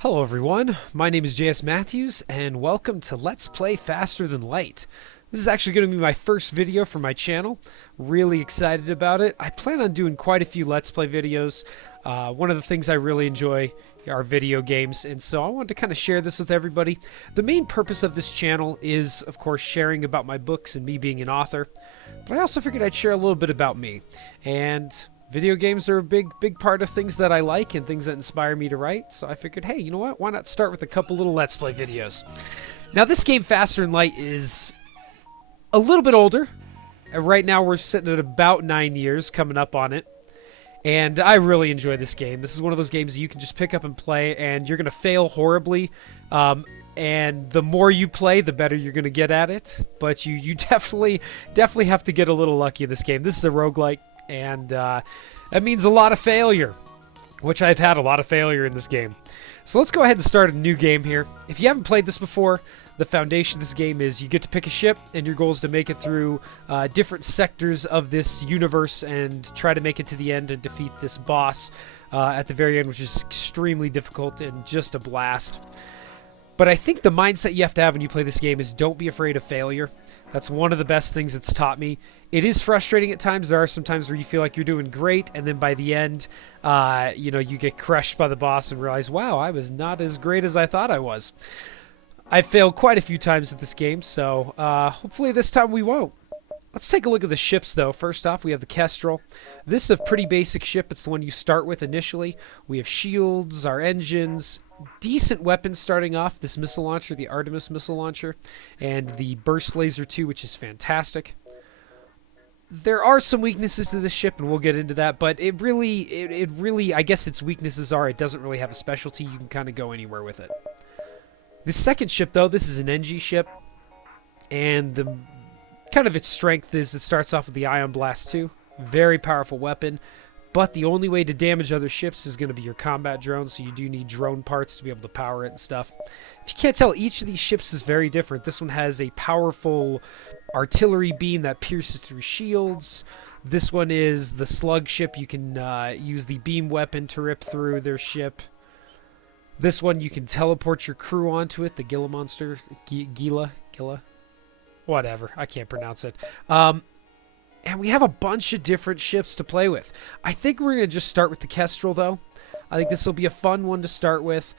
Hello everyone, my name is JS Matthews and welcome to Let's Play Faster Than Light. This is actually going to be my first video for my channel. Really excited about it. I plan on doing quite a few Let's Play videos. One of the things I really enjoy are video games, and so I wanted to kind of share this with everybody. The main purpose of this channel is, of course, sharing about my books and me being an author, but I also figured I'd share a little bit about me. And video games are a big part of things that I like and things that inspire me to write, so I figured, hey, you know what? Why not start with a couple little Let's Play videos? Now, this game, Faster Than Light, is a little bit older. Right now, we're sitting at about 9 years coming up on it, and I really enjoy this game. This is one of those games that you can just pick up and play, and you're going to fail horribly, and the more you play, the better you're going to get at it, but you definitely have to get a little lucky in this game. This is a roguelike. And that means a lot of failure, which I've had a lot of failure in this game. So let's go ahead and start a new game here. If you haven't played this before, the foundation of this game is you get to pick a ship, and your goal is to make it through different sectors of this universe and try to make it to the end and defeat this boss at the very end, which is extremely difficult and just a blast. But I think the mindset you have to have when you play this game is don't be afraid of failure. That's one of the best things it's taught me. It is frustrating at times. There are some times where you feel like you're doing great, and then by the end, you get crushed by the boss and realize, wow, I was not as great as I thought I was. I failed quite a few times at this game, so hopefully this time we won't. Let's take a look at the ships, though. First off, we have the Kestrel. This is a pretty basic ship. It's the one you start with initially. We have shields, our engines, decent weapons starting off. This missile launcher, the Artemis missile launcher, and the burst laser 2, which is fantastic. There are some weaknesses to this ship, and we'll get into that, but it really, I guess its weaknesses are it doesn't really have a specialty. You can kind of go anywhere with it. The second ship, though, this is an NG ship, and the kind of its strength is it starts off with the Ion Blast 2. Very powerful weapon, but the only way to damage other ships is going to be your combat drones, so you do need drone parts to be able to power it and stuff. If you can't tell, each of these ships is very different. This one has a powerful artillery beam that pierces through shields. This one is the slug ship. You can use the beam weapon to rip through their ship. This one, you can teleport your crew onto it, the Gila monster. Gila? Whatever, I can't pronounce it. And we have a bunch of different ships to play with. I think we're going to just start with the Kestrel, though. I think this will be a fun one to start with.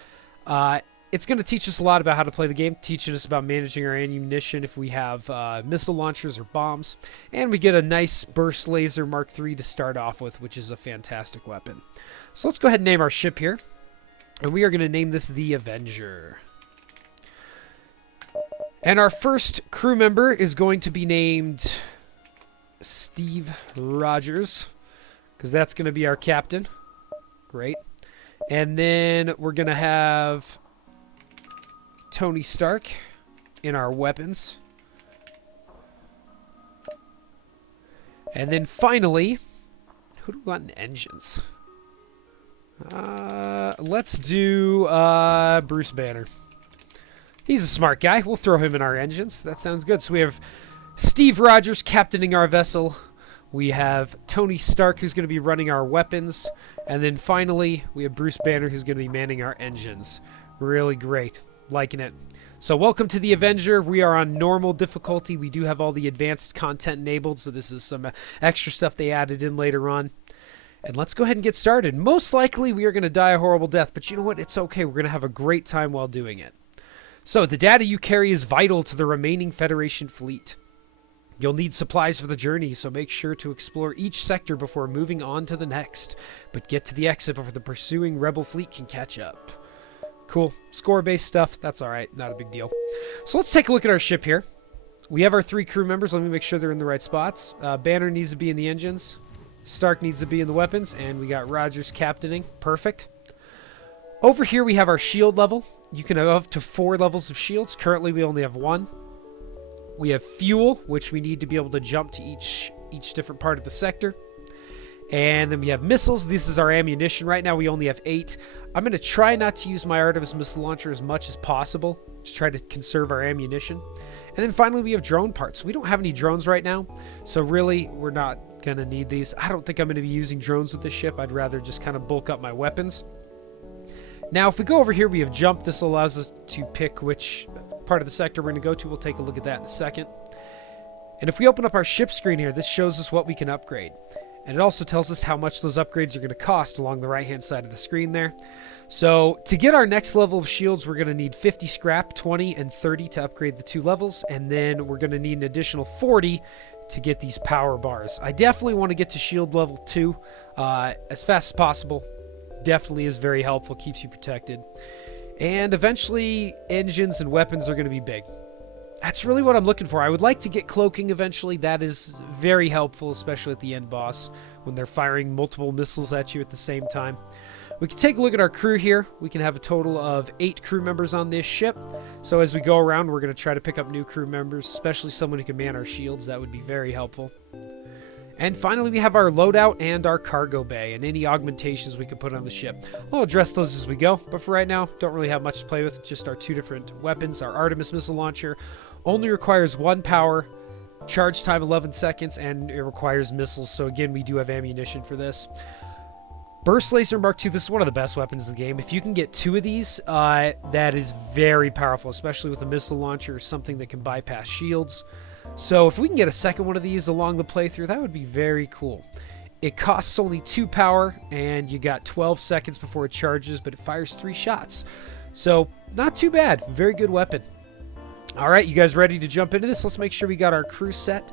It's going to teach us a lot about how to play the game, teaching us about managing our ammunition if we have missile launchers or bombs. And we get a nice burst laser Mark III to start off with, which is a fantastic weapon. So let's go ahead and name our ship here. And we are going to name this the Avenger. And our first crew member is going to be named Steve Rogers, because that's going to be our captain. Great. And then we're going to have Tony Stark in our weapons. And then finally, who do we want in engines? Let's do Bruce Banner. He's a smart guy. We'll throw him in our engines. That sounds good. So we have Steve Rogers captaining our vessel. We have Tony Stark, who's going to be running our weapons. And then finally, we have Bruce Banner, who's going to be manning our engines. Really great. Liking it. So welcome to the Avenger. We are on normal difficulty. We do have all the advanced content enabled, so this is some extra stuff they added in later on. And let's go ahead and get started. Most likely, we are going to die a horrible death, but you know what? It's okay. We're going to have a great time while doing it. So, the data you carry is vital to the remaining Federation fleet. You'll need supplies for the journey, so make sure to explore each sector before moving on to the next. But get to the exit before the pursuing Rebel fleet can catch up. Cool. Score-based stuff. That's alright. Not a big deal. So, let's take a look at our ship here. We have our 3 crew members. Let me make sure they're in the right spots. Banner needs to be in the engines. Stark needs to be in the weapons. And we got Rogers captaining. Perfect. Over here we have our shield level. You can have up to 4 levels of shields. Currently we only have 1. We have fuel, which we need to be able to jump to each different part of the sector. And then we have missiles. This is our ammunition. Right now we only have 8. I'm going to try not to use my Artemis missile launcher as much as possible to try to conserve our ammunition. And then finally we have drone parts. We don't have any drones right now, so really we're not going to need these. I don't think I'm going to be using drones with this ship. I'd rather just kind of bulk up my weapons. Now, if we go over here, we have jump. This allows us to pick which part of the sector we're going to go to. We'll take a look at that in a second. And if we open up our ship screen here, this shows us what we can upgrade. And it also tells us how much those upgrades are going to cost along the right-hand side of the screen there. So to get our next level of shields, we're going to need 50 scrap, 20, and 30 to upgrade the 2 levels. And then we're going to need an additional 40 to get these power bars. I definitely want to get to shield level 2 as fast as possible. Definitely is very helpful, keeps you protected. And eventually, engines and weapons are going to be big. That's really what I'm looking for. I would like to get cloaking eventually. That is very helpful, especially at the end boss, when they're firing multiple missiles at you at the same time. We can take a look at our crew here. We can have a total of 8 crew members on this ship. So as we go around, we're going to try to pick up new crew members, especially someone who can man our shields. That would be very helpful. And finally, we have our loadout and our cargo bay and any augmentations we can put on the ship. I'll address those as we go, but for right now, don't really have much to play with. Just our 2 different weapons. Our Artemis missile launcher only requires 1 power, charge time 11 seconds, and it requires missiles. So again, we do have ammunition for this. Burst Laser Mark II, this is one of the best weapons in the game. If you can get 2 of these, that is very powerful, especially with a missile launcher or something that can bypass shields. So if we can get a second one of these along the playthrough, that would be very cool. It costs only 2 power, and you got 12 seconds before it charges, but it fires 3 shots. So not too bad. Very good weapon. All right, you guys ready to jump into this? Let's make sure we got our crew set.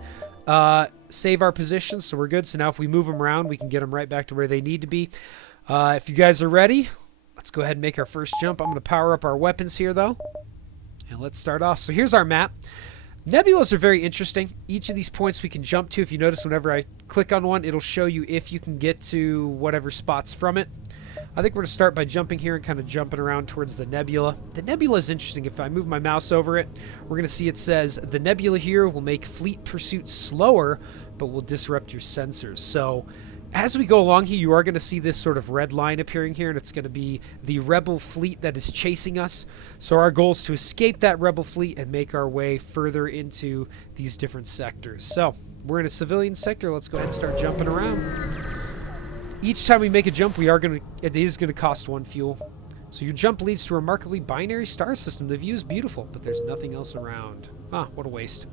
Save our positions, so we're good. So now if we move them around, we can get them right back to where they need to be. If you guys are ready, let's go ahead and make our first jump. I'm going to power up our weapons here, though. And let's start off. So here's our map. Nebulas are very interesting. Each of these points we can jump to. If you notice, whenever I click on one, it'll show you if you can get to whatever spots from it. I think we're going to start by jumping here and kind of jumping around towards the nebula. The nebula is interesting. If I move my mouse over it, we're going to see it says, the nebula here will make fleet pursuit slower, but will disrupt your sensors. So as we go along here, you are going to see this sort of red line appearing here, and it's going to be the rebel fleet that is chasing us. So our goal is to escape that rebel fleet and make our way further into these different sectors. So we're in a civilian sector. Let's go ahead and start jumping around. Each time we make a jump, it is going to cost 1 fuel. So your jump leads to a remarkably binary star system. The view is beautiful, but there's nothing else around. Ah, what a waste.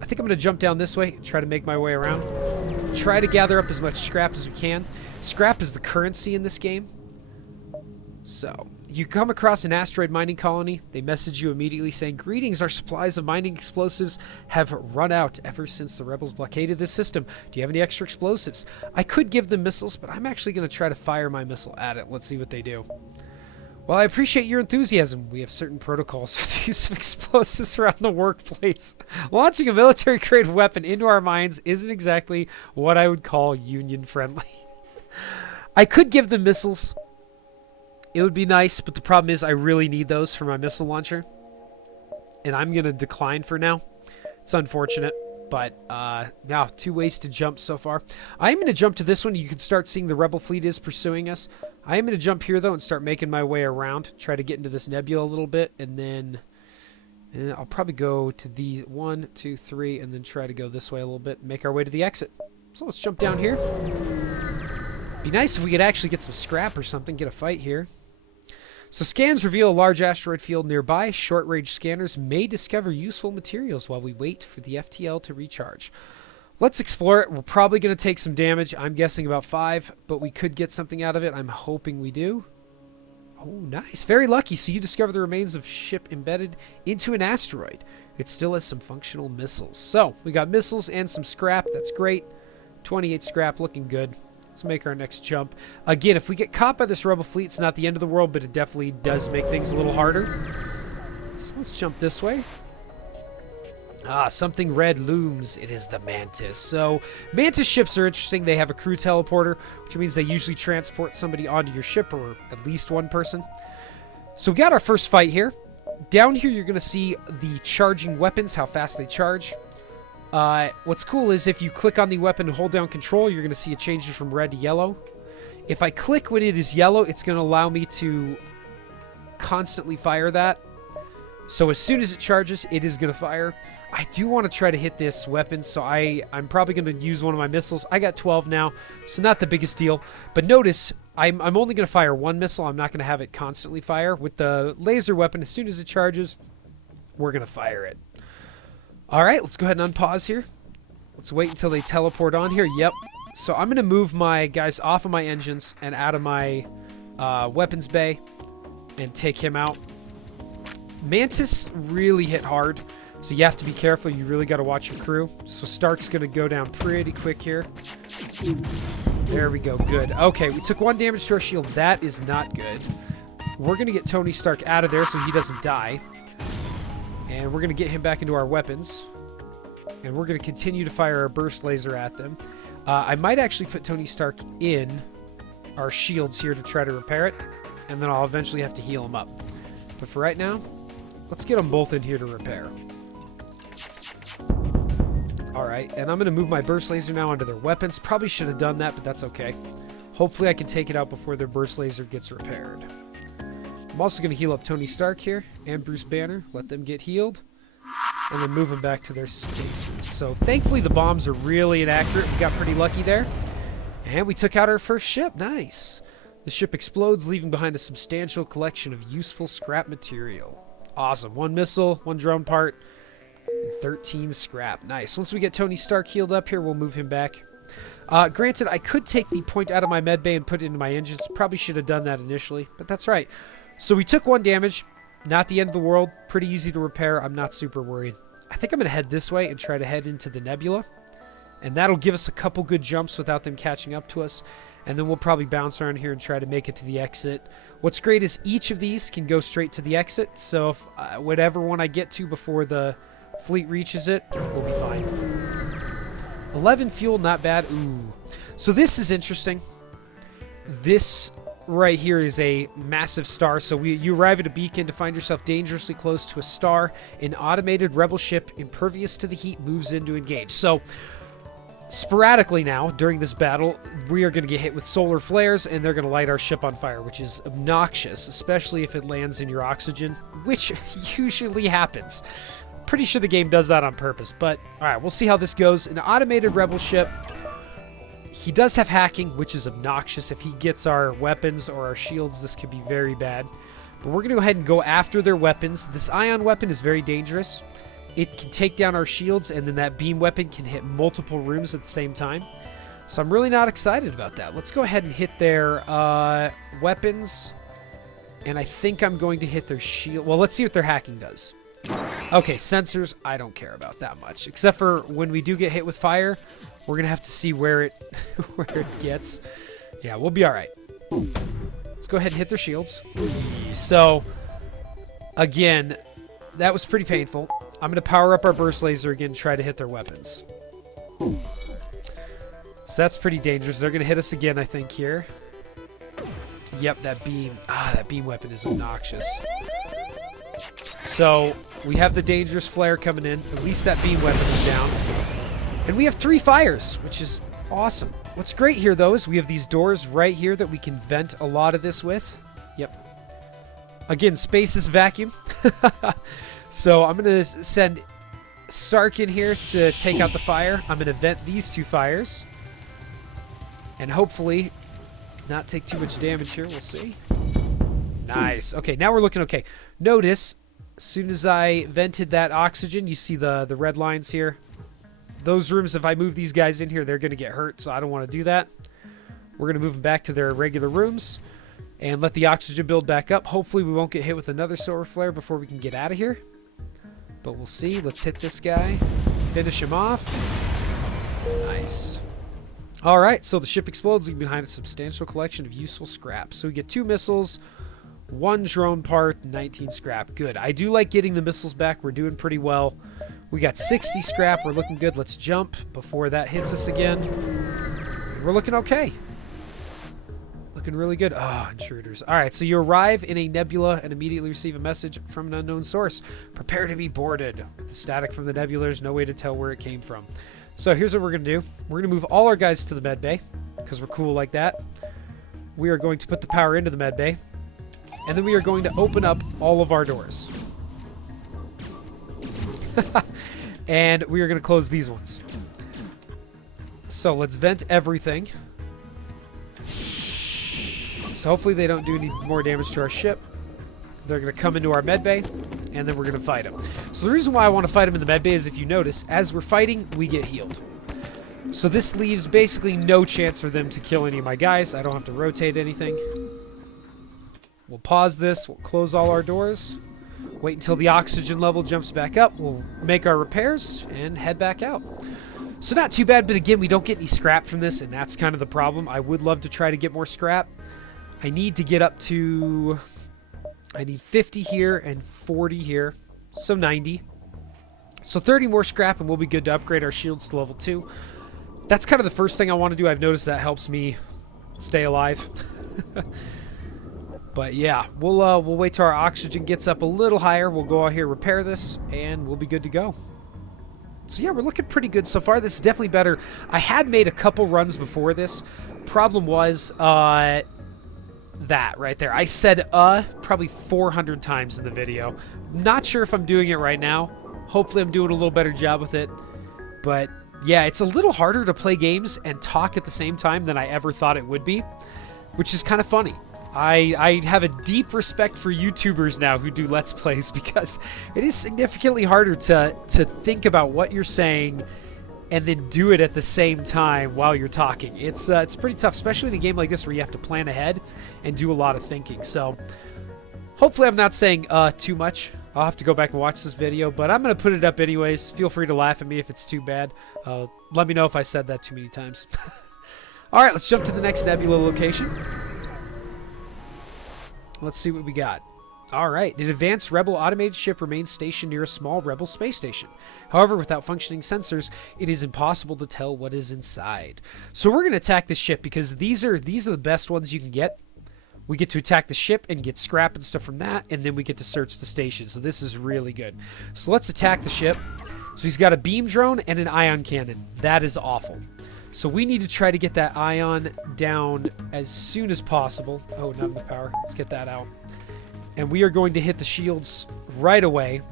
I think I'm going to jump down this way and try to make my way around. Try to gather up as much scrap as we can. Scrap is the currency in this game. So, you come across an asteroid mining colony. They message you immediately saying, "Greetings, our supplies of mining explosives have run out ever since the rebels blockaded this system. Do you have any extra explosives?" I could give them missiles, but I'm actually going to try to fire my missile at it. Let's see what they do. Well, I appreciate your enthusiasm. We have certain protocols for the use of explosives around the workplace. Launching a military-grade weapon into our mines isn't exactly what I would call union-friendly. I could give them missiles. It would be nice, but the problem is I really need those for my missile launcher. And I'm going to decline for now. It's unfortunate, but now 2 ways to jump so far. I'm going to jump to this one. You can start seeing the rebel fleet is pursuing us. I am going to jump here, though, and start making my way around. Try to get into this nebula a little bit, and then I'll probably go to these 1, 2, 3, and then try to go this way a little bit and make our way to the exit. So let's jump down here. Be nice if we could actually get some scrap or something, get a fight here. So scans reveal a large asteroid field nearby. Short-range scanners may discover useful materials while we wait for the FTL to recharge. Let's explore it. We're probably going to take some damage. I'm guessing about 5, but we could get something out of it. I'm hoping we do. Oh, nice. Very lucky. So you discover the remains of ship embedded into an asteroid. It still has some functional missiles. So we got missiles and some scrap. That's great. 28 scrap, looking good. Let's make our next jump. Again, if we get caught by this rebel fleet, it's not the end of the world, but it definitely does make things a little harder. So let's jump this way. Ah, something red looms. It is the Mantis. So, Mantis ships are interesting. They have a crew teleporter, which means they usually transport somebody onto your ship, or at least one person. So we got our first fight here. Down here, you're going to see the charging weapons, how fast they charge. What's cool is if you click on the weapon and hold down control, you're going to see it changes from red to yellow. If I click when it is yellow, it's going to allow me to constantly fire that. So as soon as it charges, it is going to fire. I do want to try to hit this weapon, so I'm probably going to use one of my missiles. I got 12 now, so not the biggest deal. But notice, I'm only going to fire one missile. I'm not going to have it constantly fire. With the laser weapon, as soon as it charges, we're going to fire it. All right, let's go ahead and unpause here. Let's wait until they teleport on here. Yep. So I'm going to move my guys off of my engines and out of my weapons bay and take him out. Mantis really hit hard, so you have to be careful. You really got to watch your crew. So Stark's going to go down pretty quick here. There we go. Good. Okay, we took 1 damage to our shield. That is not good. We're going to get Tony Stark out of there so he doesn't die. And we're going to get him back into our weapons. And we're going to continue to fire our burst laser at them. I might actually put Tony Stark in our shields here to try to repair it. And then I'll eventually have to heal him up. But for right now, let's get them both in here to repair. Alright, and I'm going to move my burst laser now onto their weapons. Probably should have done that, but that's okay. Hopefully I can take it out before their burst laser gets repaired. I'm also going to heal up Tony Stark here and Bruce Banner. Let them get healed. And then move them back to their spaces. So thankfully the bombs are really inaccurate. We got pretty lucky there. And we took out our first ship. Nice. The ship explodes, leaving behind a substantial collection of useful scrap material. Awesome. 1 missile, 1 drone part, and 13 scrap. Nice. Once we get Tony Stark healed up here, we'll move him back. Granted, I could take the point out of my medbay and put it into my engines. Probably should have done that initially, but that's right. So we took 1 damage. Not the end of the world. Pretty easy to repair. I'm not super worried. I think I'm going to head this way and try to head into the nebula. And that'll give us a couple good jumps without them catching up to us. And then we'll probably bounce around here and try to make it to the exit. What's great is each of these can go straight to the exit. So if whatever one I get to before the fleet reaches it, we'll be fine. 11 fuel, not bad. Ooh. So this is interesting. This right here is a massive star. So you arrive at a beacon to find yourself dangerously close to a star. An automated rebel ship impervious to the heat moves in to engage. So sporadically now, during this battle, we are going to get hit with solar flares, and they're going to light our ship on fire, which is obnoxious, especially if it lands in your oxygen, which usually happens. Pretty sure the game does that on purpose, but alright, we'll see how this goes. An automated rebel ship. He does have hacking, which is obnoxious. If he gets our weapons or our shields, this could be very bad. But we're going to go ahead and go after their weapons. This ion weapon is very dangerous. It can take down our shields, and then that beam weapon can hit multiple rooms at the same time. So I'm really not excited about that. Let's go ahead and hit their weapons. And I think I'm going to hit their shield. Well, let's see what their hacking does. Okay, sensors, I don't care about that much. Except for when we do get hit with fire, we're going to have to see where it gets. Yeah, we'll be all right. Let's go ahead and hit their shields. So, again, that was pretty painful. I'm going to power up our burst laser again and try to hit their weapons. So that's pretty dangerous. They're going to hit us again, I think, here. Yep, that beam. That beam weapon is obnoxious. So, we have the dangerous flare coming in. At least that beam weapon is down. And we have 3 fires, which is awesome. What's great here, though, is we have these doors right here that we can vent a lot of this with. Yep. Again, space is vacuum. So I'm going to send Stark in here to take out the fire. I'm going to vent these 2 fires. And hopefully not take too much damage here. We'll see. Nice. Okay, now we're looking okay. Notice, as soon as I vented that oxygen, you see the red lines here. Those rooms, if I move these guys in here, they're going to get hurt, so I don't want to do that. We're going to move them back to their regular rooms and let the oxygen build back up. Hopefully we won't get hit with another solar flare before we can get out of here. But we'll see. Let's hit this guy. Finish him off. Nice. Alright, so the ship explodes, leaving behind a substantial collection of useful scrap. So we get 2 missiles, 1 drone part, 19 scrap. Good. I do like getting the missiles back. We're doing pretty well. We got 60 scrap. We're looking good. Let's jump before that hits us again. We're looking okay. Looking really good. Oh, intruders. All right, so you arrive in a nebula and immediately receive a message from an unknown source. Prepare to be boarded. The static from the nebula, there's no way to tell where it came from. So here's what we're going to do. We're going to move all our guys to the med bay because we're cool like that. We are going to put the power into the med bay. And then we are going to open up all of our doors. And we are going to close these ones. So let's vent everything. So hopefully they don't do any more damage to our ship. They're going to come into our med bay, and then we're going to fight them. So the reason why I want to fight them in the med bay is, if you notice, as we're fighting, we get healed. So this leaves basically no chance for them to kill any of my guys. I don't have to rotate anything. We'll pause this. We'll close all our doors. Wait until the oxygen level jumps back up. We'll make our repairs and head back out. So not too bad, but again, we don't get any scrap from this, and that's kind of the problem. I would love to try to get more scrap. I need to get up to... I need 50 here and 40 here, so 90. So 30 more scrap and we'll be good to upgrade our shields to level 2. That's kind of the first thing I want to do. I've noticed that helps me stay alive. But yeah, we'll wait till our oxygen gets up a little higher. We'll go out here, repair this, and we'll be good to go. So yeah, we're looking pretty good so far. This is definitely better. I had made a couple runs before this. Problem was, that right there. I said probably 400 times in the video. Not sure if I'm doing it right now. Hopefully I'm doing a little better job with it. But yeah, it's a little harder to play games and talk at the same time than I ever thought it would be, which is kind of funny. I have a deep respect for YouTubers now who do Let's Plays, because it is significantly harder to think about what you're saying and then do it at the same time while you're talking. It's pretty tough, especially in a game like this where you have to plan ahead and do a lot of thinking. So hopefully I'm not saying too much. I'll have to go back and watch this video, but I'm going to put it up anyways. Feel free to laugh at me if it's too bad. Let me know if I said that too many times. All right, let's jump to the next nebula location. Let's see what we got. All right, an advanced Rebel automated ship remains stationed near a small Rebel space station. However, without functioning sensors, it is impossible to tell what is inside. So we're going to attack this ship because these are the best ones you can get. We get to attack the ship and get scrap and stuff from that, and then we get to search the station. So this is really good. So let's attack the ship. So he's got a beam drone and an ion cannon. That is awful. So we need to try to get that ion down as soon as possible. Oh, not enough power. Let's get that out. And we are going to hit the shields right away.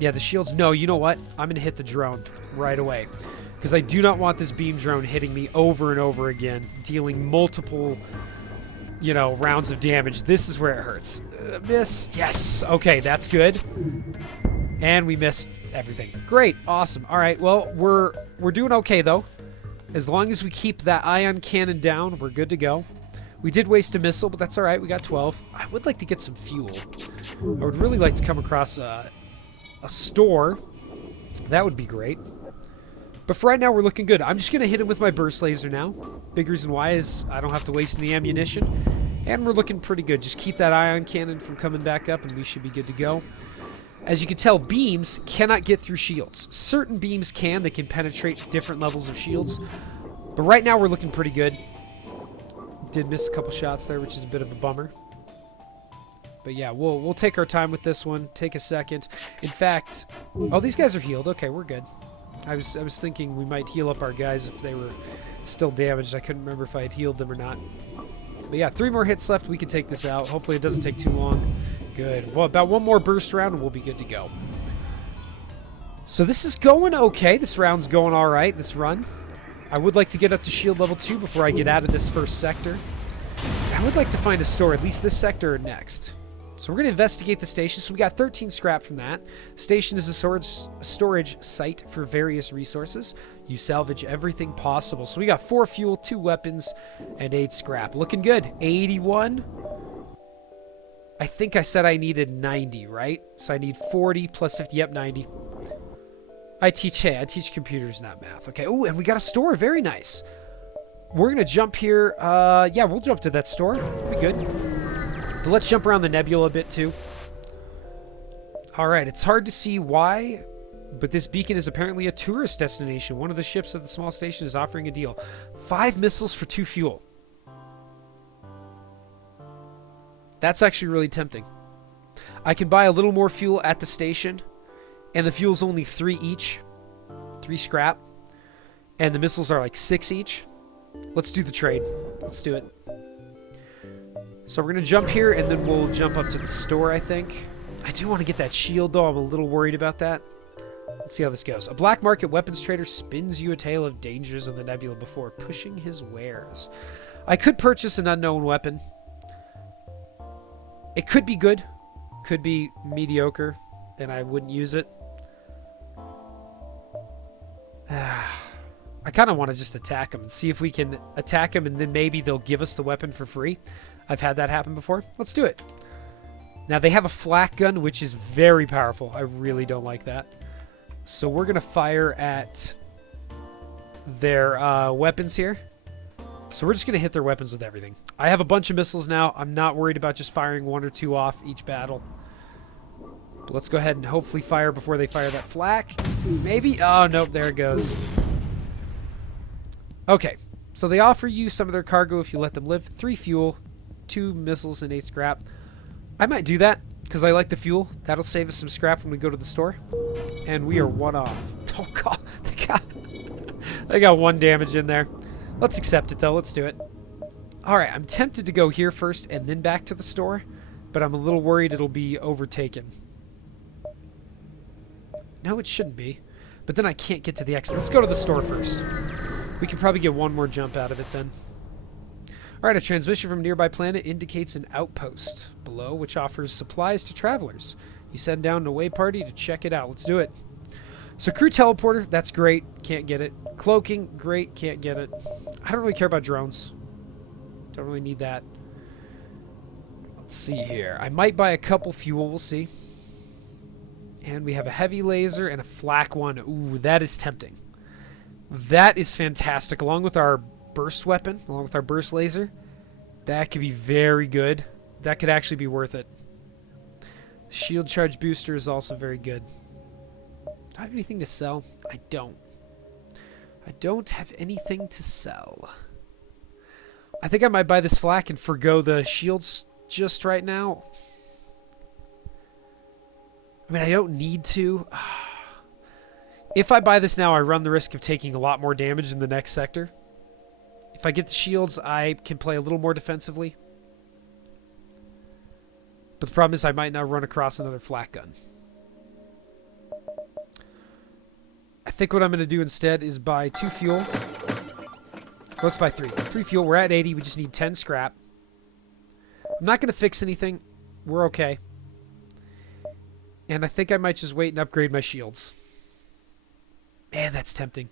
Yeah, the shields. No, you know what? I'm going to hit the drone right away, because I do not want this beam drone hitting me over and over again, dealing multiple, rounds of damage. This is where it hurts. Miss. Yes. Okay, that's good. And we missed everything. Great. Awesome. All right. Well, we're doing okay, though. As long as we keep that ion cannon down, we're good to go. We did waste a missile, but that's all right. We got 12. I would like to get some fuel. I would really like to come across a store. That would be great. But for right now, we're looking good. I'm just going to hit him with my burst laser now. Big reason why is I don't have to waste any ammunition. And we're looking pretty good. Just keep that ion cannon from coming back up, and we should be good to go. As you can tell, beams cannot get through shields. Certain beams can. They can penetrate different levels of shields. But right now, we're looking pretty good. Did miss a couple shots there, which is a bit of a bummer. But yeah, we'll take our time with this one. Take a second. In fact, oh, these guys are healed. Okay, we're good. I was thinking we might heal up our guys if they were still damaged. I couldn't remember if I had healed them or not. But yeah, 3 more hits left. We can take this out. Hopefully it doesn't take too long. Good. Well, about 1 more burst round and we'll be good to go. So this is going okay. This round's going all right, this run. I would like to get up to shield level 2 before I get out of this first sector. I would like to find a store, at least this sector or next. So we're going to investigate the station. So we got 13 scrap from that. Station is a storage site for various resources. You salvage everything possible. So we got 4 fuel, 2 weapons, and 8 scrap. Looking good. 81. I think I said I needed 90, right? So I need 40 plus 50. Yep, 90. I teach computers, not math. Okay. Oh, and we got a store. Very nice. We're going to jump here. Yeah, we'll jump to that store. We'll be good. But let's jump around the nebula a bit, too. All right. It's hard to see why, but this beacon is apparently a tourist destination. One of the ships at the small station is offering a deal. 5 missiles for 2 fuel. That's actually really tempting. I can buy a little more fuel at the station, and the fuel's only 3 each. 3 scrap. And the missiles are like 6 each. Let's do the trade. Let's do it. So we're going to jump here, and then we'll jump up to the store, I think. I do want to get that shield, though. I'm a little worried about that. Let's see how this goes. A black market weapons trader spins you a tale of dangers in the nebula before pushing his wares. I could purchase an unknown weapon. It could be good. Could be mediocre, and I wouldn't use it. I kind of want to just attack them and see if we can attack them, and then maybe they'll give us the weapon for free. I've had that happen before. Let's do it. Now, they have a flak gun, which is very powerful. I really don't like that. So we're going to fire at their weapons here. So we're just going to hit their weapons with everything. I have a bunch of missiles now. I'm not worried about just firing 1 or 2 off each battle. But let's go ahead and hopefully fire before they fire that flak. Maybe? Oh, nope. There it goes. Okay. So they offer you some of their cargo if you let them live. 3 fuel, 2 missiles, and 8 scrap. I might do that because I like the fuel. That'll save us some scrap when we go to the store. And we are 1 off. Oh, God. They got 1 damage in there. Let's accept it, though. Let's do it. Alright, I'm tempted to go here first and then back to the store, but I'm a little worried it'll be overtaken. No, it shouldn't be. But then I can't get to the exit. Let's go to the store first. We can probably get 1 more jump out of it then. Alright, a transmission from a nearby planet indicates an outpost below, which offers supplies to travelers. You send down an away party to check it out. Let's do it. So crew teleporter, that's great. Can't get it. Cloaking, great. Can't get it. I don't really care about drones. Don't really need that. Let's see here. I might buy a couple fuel. We'll see. And we have a heavy laser and a flak one. Ooh, that is tempting. That is fantastic. Along with our burst weapon, along with our burst laser, that could be very good. That could actually be worth it. Shield charge booster is also very good. Do I have anything to sell? I don't. I don't have anything to sell. I think I might buy this flak and forgo the shields just right now. I mean, I don't need to. If I buy this now, I run the risk of taking a lot more damage in the next sector. If I get the shields, I can play a little more defensively. But the problem is I might not run across another flak gun. I think what I'm going to do instead is buy 2 fuel. Let's buy 3. 3 fuel. We're at 80. We just need 10 scrap. I'm not going to fix anything. We're okay. And I think I might just wait and upgrade my shields. Man, that's tempting.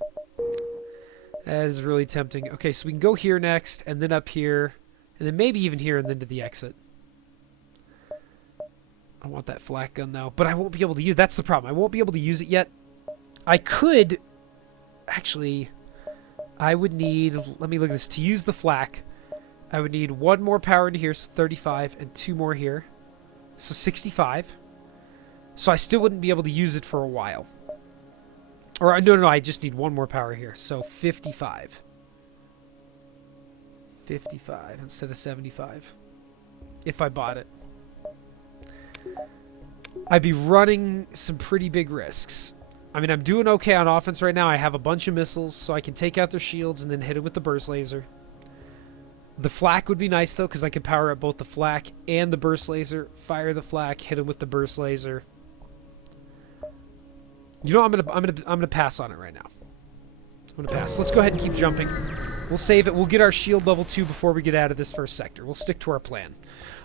That is really tempting. Okay, so we can go here next, and then up here, and then maybe even here, and then to the exit. I want that flak gun, though. But I won't be able to use it. That's the problem. I won't be able to use it yet. I could... Actually, I would need... Let me look at this. To use the flak, I would need 1 more power into here, so 35, and 2 more here. So 65. So I still wouldn't be able to use it for a while. Or, no, I just need 1 more power here. So 55. 55 instead of 75. If I bought it. I'd be running some pretty big risks. I mean, I'm doing okay on offense right now. I have a bunch of missiles, so I can take out their shields and then hit them with the burst laser. The flak would be nice, though, because I could power up both the flak and the burst laser. Fire the flak, hit them with the burst laser. You know, I'm gonna pass on it right now. I'm gonna pass. Let's go ahead and keep jumping. We'll save it. We'll get our shield level 2 before we get out of this first sector. We'll stick to our plan.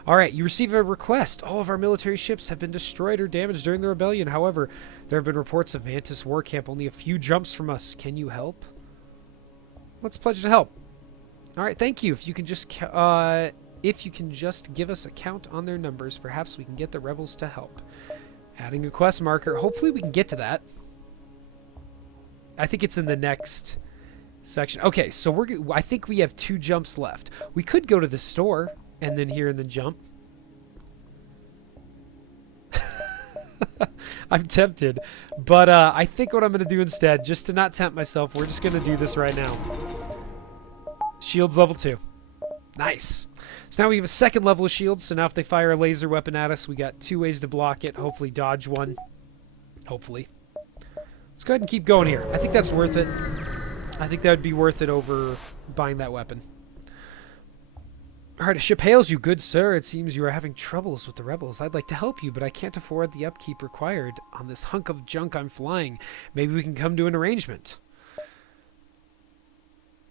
Alright, you receive a request. All of our military ships have been destroyed or damaged during the rebellion. However, there have been reports of Mantis war camp only a few jumps from us. Can you help? Let's pledge to help. Alright, thank you. If you can just give us a count on their numbers, perhaps we can get the rebels to help. Adding a quest marker. Hopefully we can get to that. I think it's in the next section. Okay, so I think we have 2 jumps left. We could go to the store and then here and then jump. I'm tempted. But I think what I'm going to do instead, just to not tempt myself, we're just going to do this right now. Shields level 2. Nice. So now we have a 2nd level of shields. So now if they fire a laser weapon at us, we got 2 ways to block it. Hopefully dodge one. Hopefully. Let's go ahead and keep going here. I think that's worth it. I think that would be worth it over buying that weapon. Alright, a ship hails you, good sir. It seems you are having troubles with the rebels. I'd like to help you, but I can't afford the upkeep required on this hunk of junk I'm flying. Maybe we can come to an arrangement.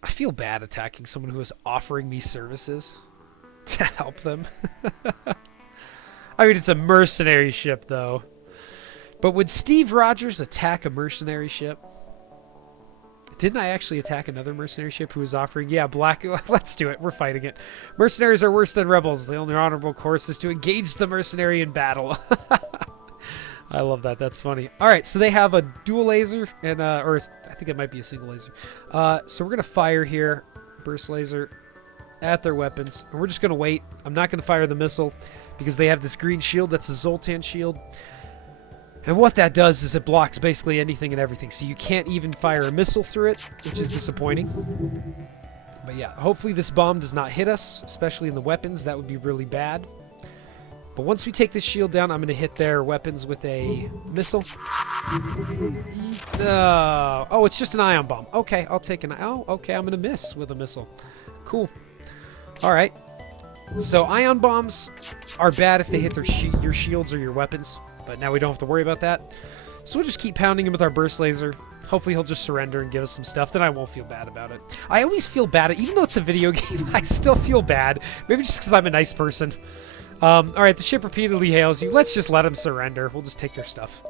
I feel bad attacking someone who is offering me services to help them. I mean, it's a mercenary ship, though. But would Steve Rogers attack a mercenary ship? Didn't I actually attack another mercenary ship who was offering? Yeah, black. Let's do it. We're fighting it. Mercenaries are worse than rebels. The only honorable course is to engage the mercenary in battle. I love that. That's funny. All right, so they have a dual laser, and or I think it might be a single laser. So we're going to fire here, burst laser, at their weapons. And we're just going to wait. I'm not going to fire the missile because they have this green shield. That's a Zoltan shield. And what that does is it blocks basically anything and everything. So you can't even fire a missile through it, which is disappointing. But yeah, hopefully this bomb does not hit us, especially in the weapons. That would be really bad. But once we take this shield down, I'm going to hit their weapons with a missile. Oh, it's just an ion bomb. Okay, I'll take an... Oh, okay, I'm going to miss with a missile. Cool. All right. So ion bombs are bad if they hit your shields or your weapons. But now we don't have to worry about that. So we'll just keep pounding him with our burst laser. Hopefully he'll just surrender and give us some stuff. Then I won't feel bad about it. I always feel bad. Even though it's a video game, I still feel bad. Maybe just because I'm a nice person. Alright, the ship repeatedly hails you. Let's just let them surrender. We'll just take their stuff.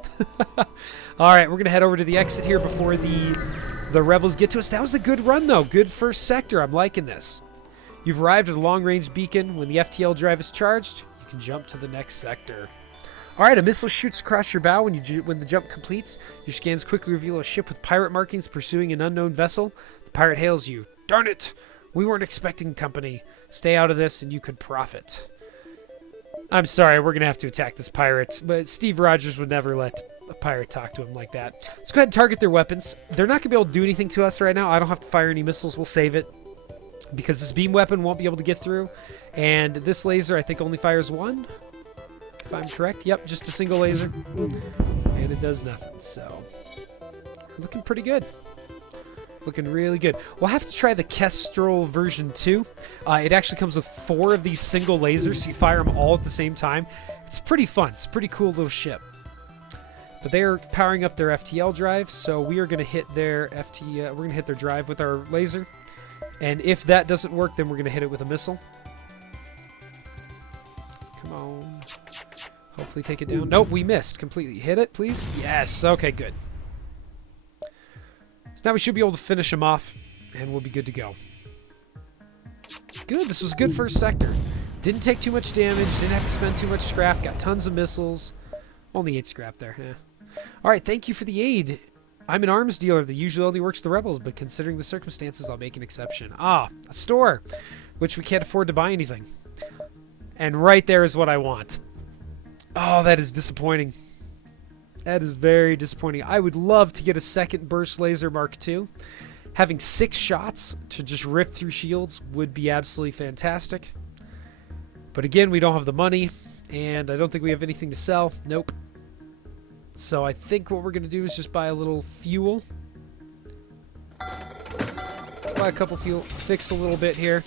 Alright, we're going to head over to the exit here before the rebels get to us. That was a good run, though. Good first sector. I'm liking this. You've arrived at a long-range beacon. When the FTL drive is charged, you can jump to the next sector. Alright, a missile shoots across your bow when the jump completes. Your scans quickly reveal a ship with pirate markings pursuing an unknown vessel. The pirate hails you. Darn it! We weren't expecting company. Stay out of this and you could profit. I'm sorry, we're going to have to attack this pirate, but Steve Rogers would never let a pirate talk to him like that. Let's go ahead and target their weapons. They're not going to be able to do anything to us right now. I don't have to fire any missiles. We'll save it because this beam weapon won't be able to get through. And this laser, I think, only fires one. If I'm correct. Yep, just a single laser. And it does nothing, so looking pretty good. Looking really good. We'll have to try the Kestrel version 2. It actually comes with 4 of these single lasers, so you fire them all at the same time. It's pretty fun. It's a pretty cool little ship. But they are powering up their FTL drive, so we are going to hit their we're going to hit their drive with our laser. And if that doesn't work, then we're going to hit it with a missile. Come on. Hopefully take it down. Nope, we missed completely. Hit it, please. Yes. Okay, good. So now we should be able to finish him off, and we'll be good to go. Good. This was a good first sector. Didn't take too much damage. Didn't have to spend too much scrap. Got tons of missiles. Only 8 scrap there. All right, thank you for the aid. I'm an arms dealer that usually only works the rebels, but considering the circumstances, I'll make an exception. Ah, a store, which we can't afford to buy anything. And right there is what I want. Oh, that is disappointing. That is very disappointing. I would love to get a second burst laser Mark II. Having 6 shots to just rip through shields would be absolutely fantastic. But again, we don't have the money, and I don't think we have anything to sell. Nope. So I think what we're going to do is just buy a little fuel. Buy a couple fuel. Fix a little bit here.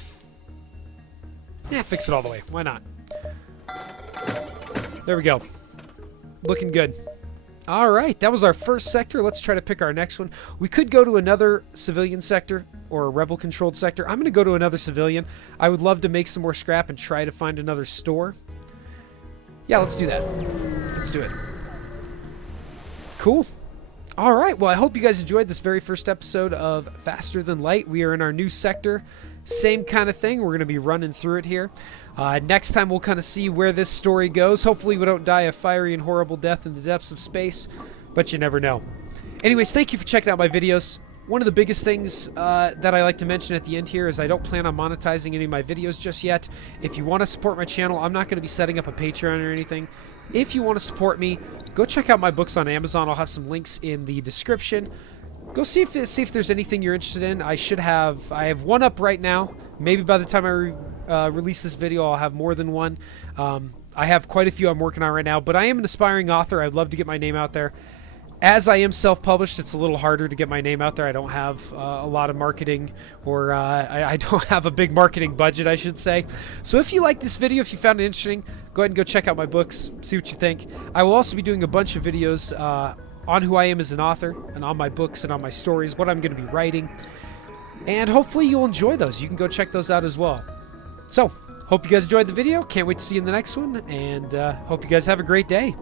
Yeah, fix it all the way. Why not? There we go. Looking good. Alright, that was our first sector. Let's try to pick our next one. We could go to another civilian sector or a rebel-controlled sector. I'm going to go to another civilian. I would love to make some more scrap and try to find another store. Yeah, let's do that. Let's do it. Cool. Alright, well, I hope you guys enjoyed this very first episode of Faster Than Light. We are in our new sector. Same kind of thing. We're going to be running through it here. Next time we'll kind of see where this story goes. Hopefully we don't die a fiery and horrible death in the depths of space, but you never know. Anyways, thank you for checking out my videos. One of the biggest things that I like to mention at the end here is I don't plan on monetizing any of my videos just yet. If you want to support my channel, I'm not going to be setting up a Patreon or anything. If you want to support me, go check out my books on Amazon. I'll have some links in the description. Go see if there's anything you're interested in. I have one up right now. Maybe by the time I release this video, I'll have more than one. I have quite a few I'm working on right now, but I am an aspiring author. I'd love to get my name out there. As I am self-published, it's a little harder to get my name out there. I don't have a lot of marketing, or I don't have a big marketing budget, I should say. So if you like this video, if you found it interesting, go ahead and go check out my books, see what you think. I will also be doing a bunch of videos on who I am as an author, and on my books, and on my stories, what I'm going to be writing. And hopefully you'll enjoy those. You can go check those out as well. So, hope you guys enjoyed the video. Can't wait to see you in the next one, and hope you guys have a great day.